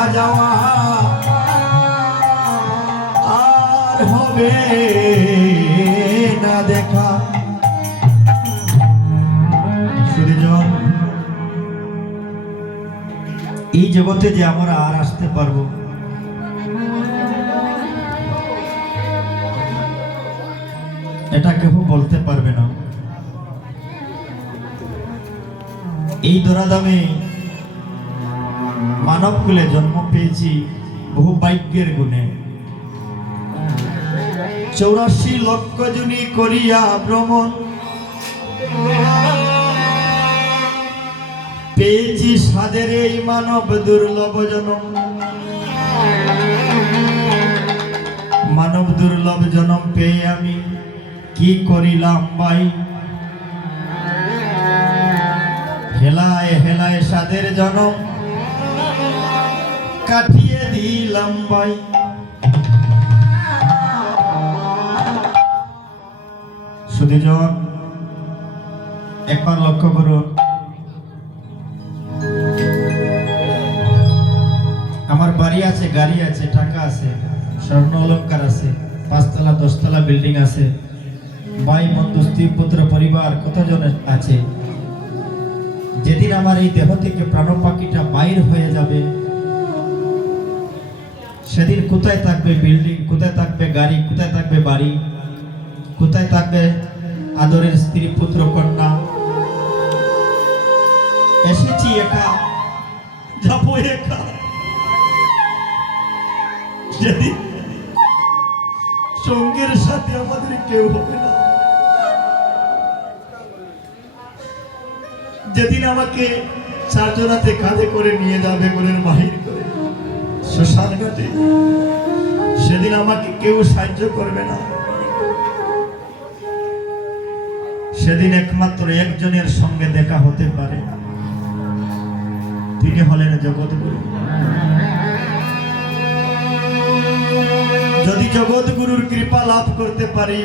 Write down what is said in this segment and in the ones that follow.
আসা যাওয়া আর হবে না দেখা। সূর্যজন, এই জগতে যে আমরা আর আসতে পারবো এটা কেউ বলতে পারবে না। এই দরাদামে মানব কুলে জন্ম পেয়েছি বহু ভাগ্যের গুণে। 84 লক্ষ জুনি করিয়া ভ্রমণ পেয়েছি সাদের এই মানব দুর্লভ জনম। মানব দুর্লভ জনম পেয়ে আমি কি করিলাম ভাই, হেলায় হেলায় সাদের জনম কাটিয়ে দিলাম ভাই। সুধীজন, একবার লক্ষ্য করুন, আমার বাড়ি আছে, গাড়ি আছে, টাকা আছে, স্বর্ণ অলংকার আছে, 5 তলা 10 তলা বিল্ডিং আছে, ভাই বন্ধু স্ত্রী পুত্র পরিবার কতজন আছে। যেদিন আমার এই দেহ থেকে প্রাণ পাখিটা বাইর হয়ে যাবে সেদিন কোথায় থাকবে বিল্ডিং, কোথায় থাকবে গাড়ি, কোথায় থাকবে বাড়ি, কোথায় থাকবে আদরের স্ত্রী পুত্র কন্যা। এসেছি একা, যাবো একা। যেদিন সঙ্গের সাথে আমাদের কেউ হবে না, যেদিন আমাকে 4 জনাতে কাঁধে করে নিয়ে যাবে ঘরের বাহির করে শ্মশান ঘাটে, সেদিন আমাকে কেউ সাহায্য করবে না। সেদিন একমাত্র একজনের সঙ্গে দেখা হতে পারে, তিনি হলেন জগৎগুরু। যদি জগৎগুরুর কৃপা লাভ করতে পারি,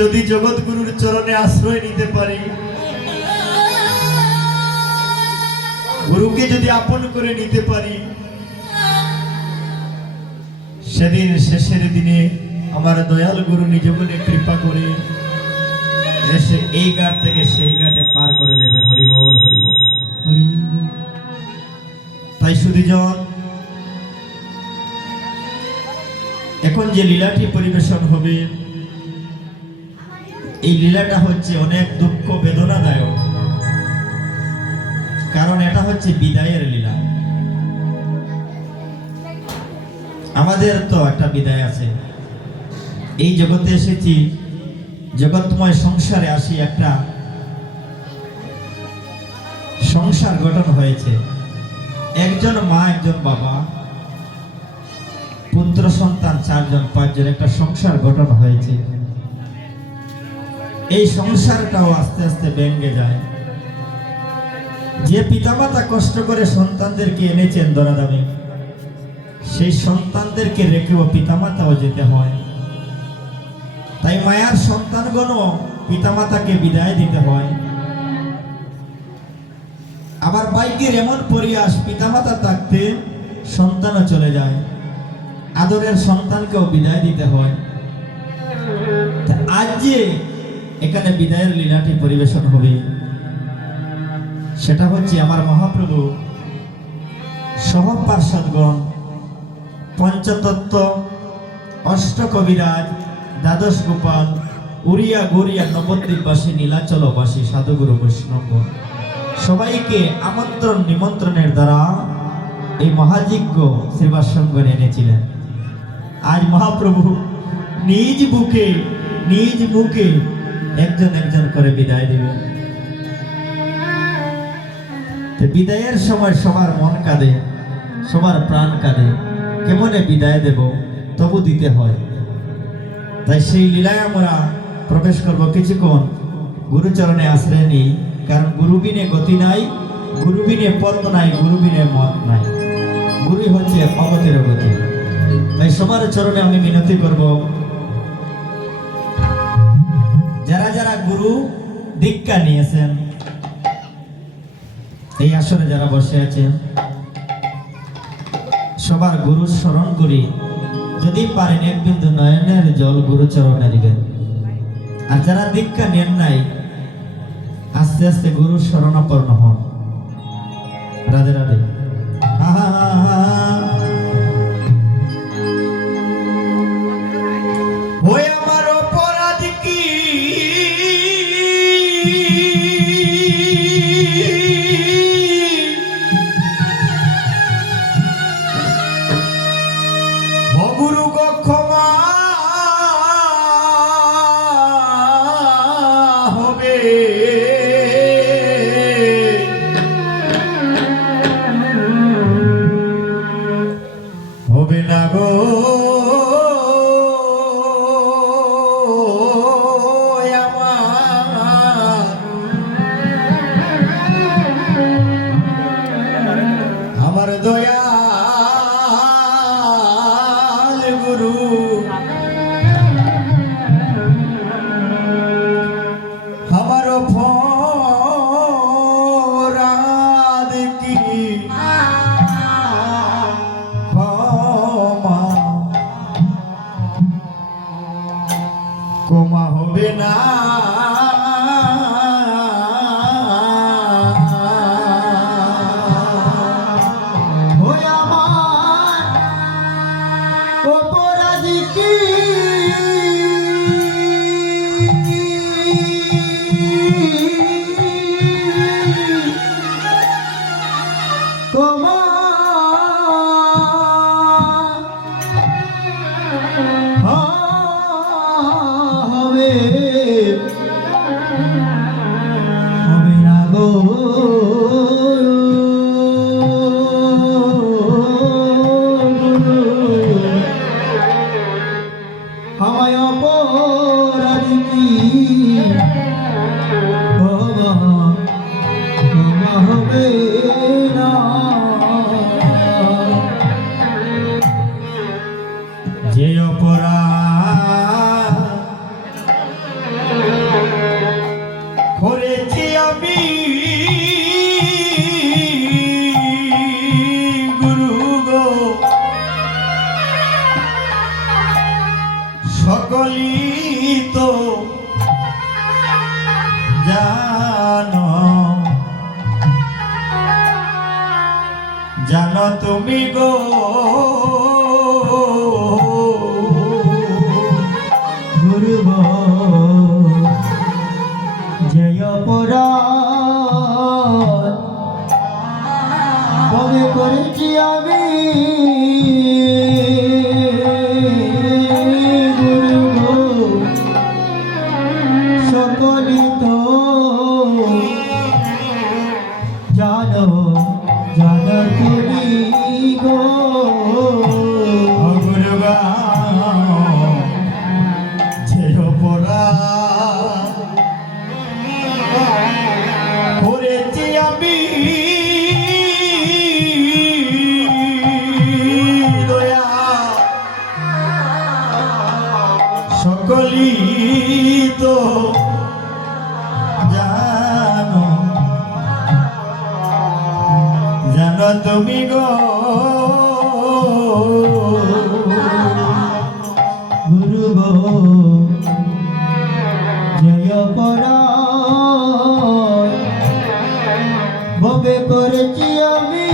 যদি জগৎগুরুর চরণে আশ্রয় নিতে পারি, গুরুকে যদি আপন করে নিতে পারি, সেদিন শেষের দিনে আমার দয়াল গুরু নিজ মনে কৃপা করে এসে এই ঘাট থেকে সেই ঘাটে পার করে দেবেন। হরি বল, হরি বল, হরি বল। তাই সুধীজন, এখন যে লীলাটি পরিবেশন হবে, এই লীলাটা হচ্ছে অনেক দুঃখ বেদনাদায়ক, কারণ এটা হচ্ছে বিদায়ের লীলা। আমাদের তো একটা বিদায় আছে। এই জগতে এসেছি, জগৎময় সংসারে আসি, একটা সংসার গঠন হয়েছে। একজন মা, একজন বাবা, পুত্র সন্তান 4 জন 5 জন, একটা সংসার গঠন হয়েছে। এই সংসারটাও আস্তে আস্তে ভেঙে যায়। যে পিতামাতা কষ্ট করে সন্তানদেরকে এনেছেন দরাদামে, সেই সন্তানদেরকে রেখেও পিতামাতাও যেতে হয়। তাই মায়ার সন্তানগণও পিতামাতাকে বিদায় দিতে হয়। আবার ভাগ্যের এমন পরিহাস, পিতামাতা থাকতে সন্তানও চলে যায়, আদরের সন্তানকেও বিদায় দিতে হয়। আজ যে এখানে বিদায়ের লীলাটি পরিবেশন হবে, সেটা হচ্ছে আমার মহাপ্রভু সহপার্ষদগণ, পঞ্চতত্ত্ব, অষ্টকবিরাজ, দ্বাদশ গোপাল, উড়িয়া গড়িয়া নবদ্বীপবাসী, নীলাচলবাসী, সাধুগুরু বৈষ্ণবগণ সবাইকে আমন্ত্রণ নিমন্ত্রণের দ্বারা এই মহাযজ্ঞ শ্রীবাসঙ্গনে এনেছিলেন। আজ মহাপ্রভু নিজ বুকে, নিজ মুখে একজন একজন করে বিদায় দেবেন। বিদায়ের সময় সবার মন কাঁদে, সবার প্রাণ কাঁদে, কেমনে বিদায় দেব, তবু দিতে হয়। তাই সেই লীলায় আমরা প্রবেশ করব কিছুক্ষণ, গুরুচরণে আশ্রয় নিই। কারণ গুরুবিনে গতি নাই, গুরুবিনে পথ নাই, গুরুবিনে মত নাই। গুরুই হচ্ছে অগতির গতি। তাই সবার চরণে আমি মিনতি করব, যারা যারা গুরু দীক্ষা নিয়েছেন, এই আসরে যারা বসে আছে সবার গুরু স্মরণ করি, যদি পারেন এক বিন্দু নয়নের জল গুরু চরণে দিবেন। আর যারা দীক্ষা নেন নাই আস্তে আস্তে গুরু শরণাপন্ন হন। রাধে রাধে। ওই আমার অপরাধ কি গুরু গো ক্ষমা হবে, হবে না গো আমার দয়াল গুরু। আমার অপরাধ কি ক্ষমা হবে না, ওই আমার অপরাধ কি ক্ষমা হবে, হবে না গো আমায় অপরাধ কি ক্ষমা হবে না। যে অপরাধ করেছি আমি গুরু গো, সকলই তো জানো, জানো তুমি গো গুরু গো। যে অপরাধ কবে করেছি আমি গুরু গো, সকলই তো জানো, জানো তুমি গো গুরু গো। যে অপরাধ করেছি আমি দয়া, সকলই তো জানো, জানো তুমি গো গুরু গো। যে অপরাধ ভবে করেছি আমি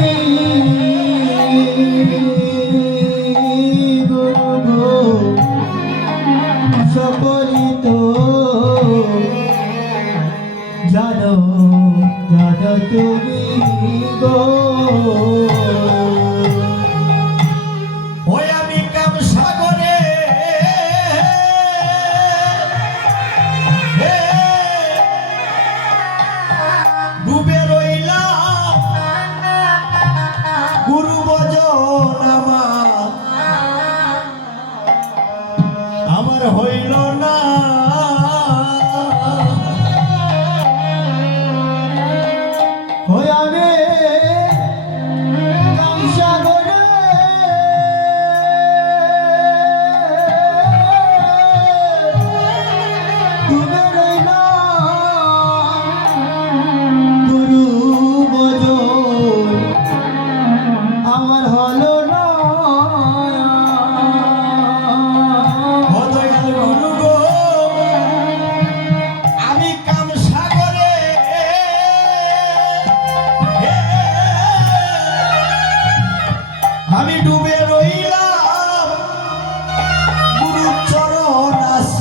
গুরু গো, সকলই তো জানো, জানো তুমি গো। ওই আমি কাম সাগরে ডুবে রইলাম, গুরু ভজন আমার হইল না। ওই আমি কাম সাগরে ডুবে রইলাম, গুরু ভজন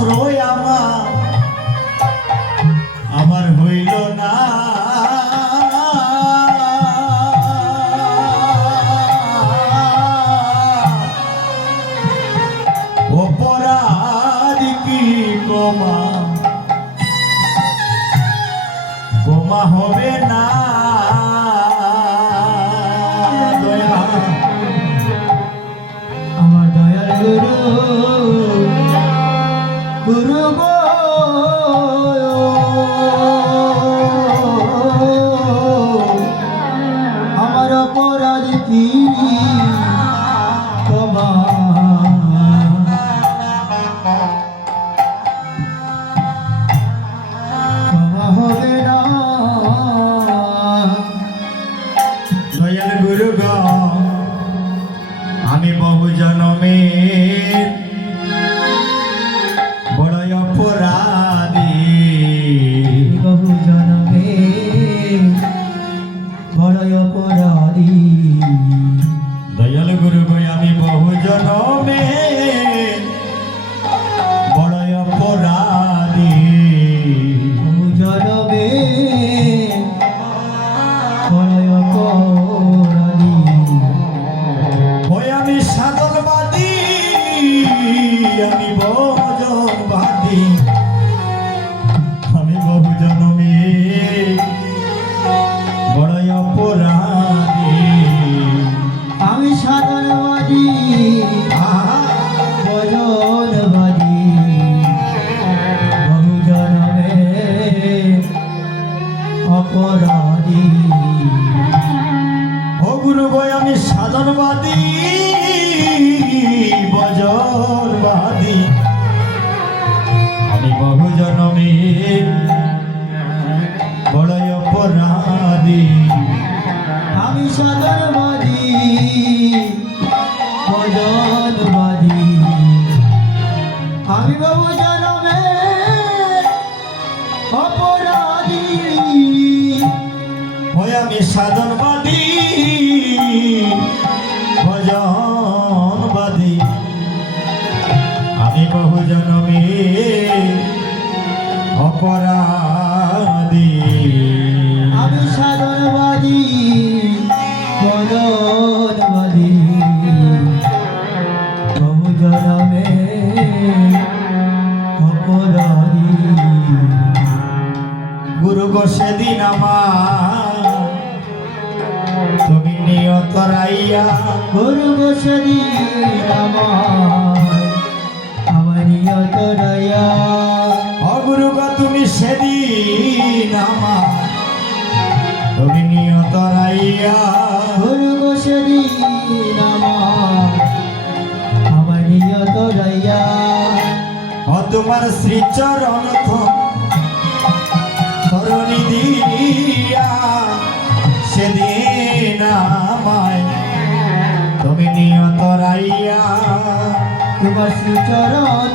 আশ্রয় আমার হইল না। অপরাধী কি ক্ষমা হবে না। আমার দয়াল গুরু গো, আমার অপরাধ কি ক্ষমা হবে না। দয়াল গুরু গো, আমি বহু জনমের বড় অপরাধী। বহু জনমে বড় অপরাধী। দয়াল গুরু গো, আমি বহু জনমের বড় অপরাধী। বহু জনমে বড় অপরাধী। ওই আমি সাধনবাদী, আমি ভজনবাদী, আমি বহু জনমের বড় অপরাধী। আমি সাধনবাদী, ভজনবাদী, বহু জনমে অপরাধী। ও গুরু গো, আমি সাধনবাদী, ভজনবাদী, আমি বহু জনমের বড় অপরাধী। আমি সাধনবাদী, ভজনবাদী, আমি বহু জনমে অপরাধী। ওই আমি সাধনবাদী, ভজনবাদী, আমি বহু জনমের অপরাধী। আমি সাধনবাদী, ভজনবাদী, বহু জনমে অপরাধী। গুরু গো, সেদিন আমার তুমি নিয়ত রাইয়া, গুরু বসরি আমার নিয়ত রায়া। অগুরু গো, তুমি সেদিন আমার তুমি নিয়ত রাইয়া। গুরু বসরি আমার নিয়ত রায়া। ও তোমার শ্রীচরণ ধরণী দিয়া সেদিন আমায় তুমি নিয়ত রাইয়া। তোমার শ্রীচরণ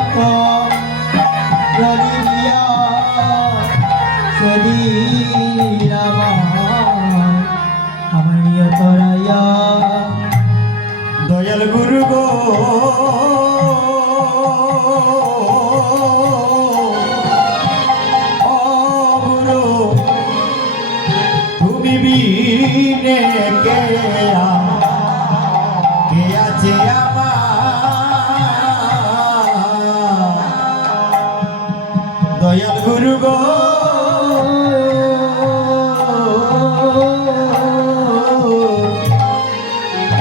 দিয়া সেদিন আমার নিয়ত রায়া। দয়াল গুরু গো, ও গুরু, তুমি বিনে কে আছে আমার। দয়াল গুরু গো,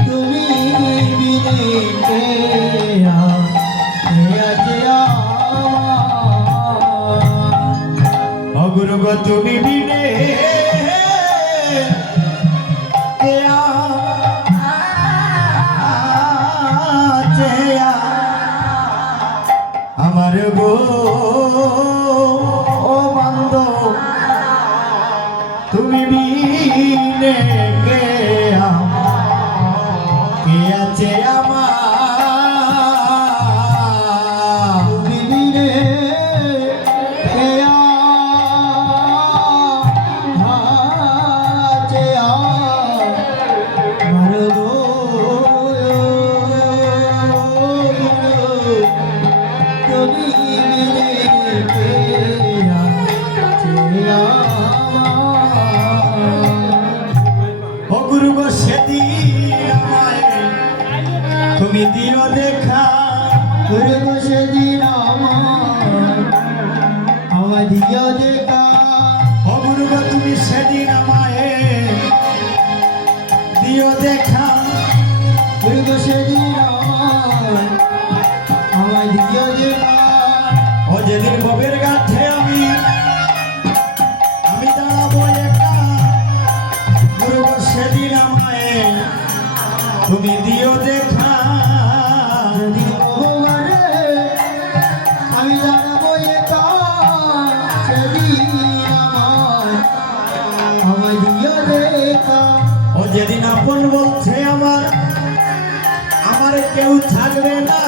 তুমি বিনে কে আছে আমার। ও গুরু গো, তুমি বিনে কে আছে আমার গো। ও বান্ধব, তুমি বিনে কে আছে আমার। বিনে কে আছে আমার গো। তুমি বিনে করব সেদিন আমার দিও দেখা ও গুরু গো তুমি সেদিন আমায় দিও দেখা করব সেদিন আমার দিও দেখা ও যেদিন ববের গাঠে আমি দাঁড়াবো একা গুরু গো সেদিন আমায় তুমি দিও দেখা যদি ভগবানে আমি জানাবো একা সেদিন আমার দিও দেখা ও যেদিন আপন বলছে আমার কেউ থাকবে না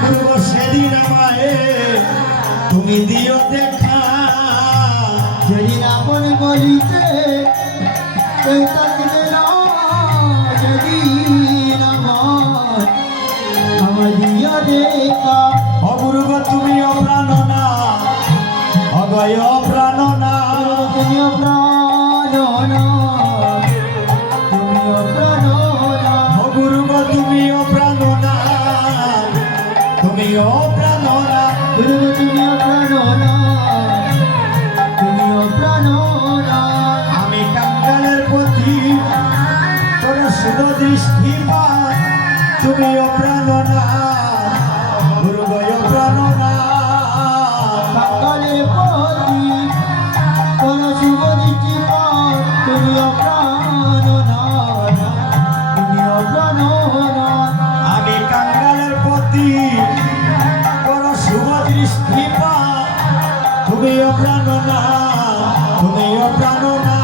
গুরু গো সেদিন আমায় তুমি দিও দেখা যেদিন আপন বলিতে কেউ থাকবে না সেদিন আমার দিও দেখা ও গুরু গো তুমি অপ্রাণ না অগয় অপ্রাণ না তুমি প্রাণ তুমি প্রাণ ও গুরু গো তুমি অপ্রাণ না তুমি অপ্রাণ না গুরু তুমি প্রাণ তুমি প্রাণ আমি কাঙ্গালের প্রতি তোর শুভ দৃষ্টি পাই তুমি অপ্রাণ না গুরু গো অপ্রাণ না সকালে পতি কোন শুভ দৃষ্টি পাও তুমি প্রাণ তুমি প্রাণ আমি কাঙ্গালের প্রতি তোর শুভ দৃষ্টি পাই তুমি অপ্রাণ না তুমি অপ্রাণ না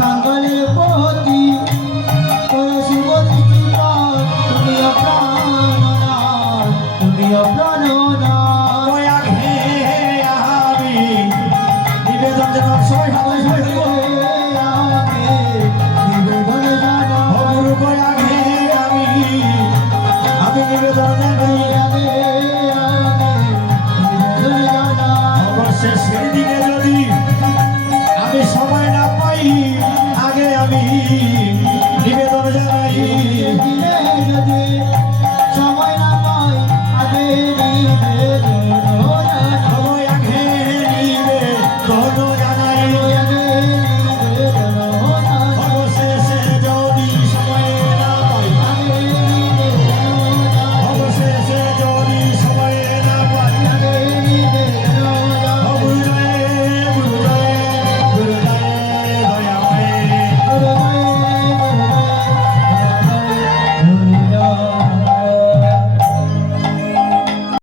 কাঙ্গালের পতি কোন শুভ দৃষ্টি পাও তুমি প্রাণ তুমি প্রাণ কয়া ঘে আমি নিবেদন জানাব সবাই হাতে সবাই ও গুরু কয়া ঘে আমি নিবেদন জানাই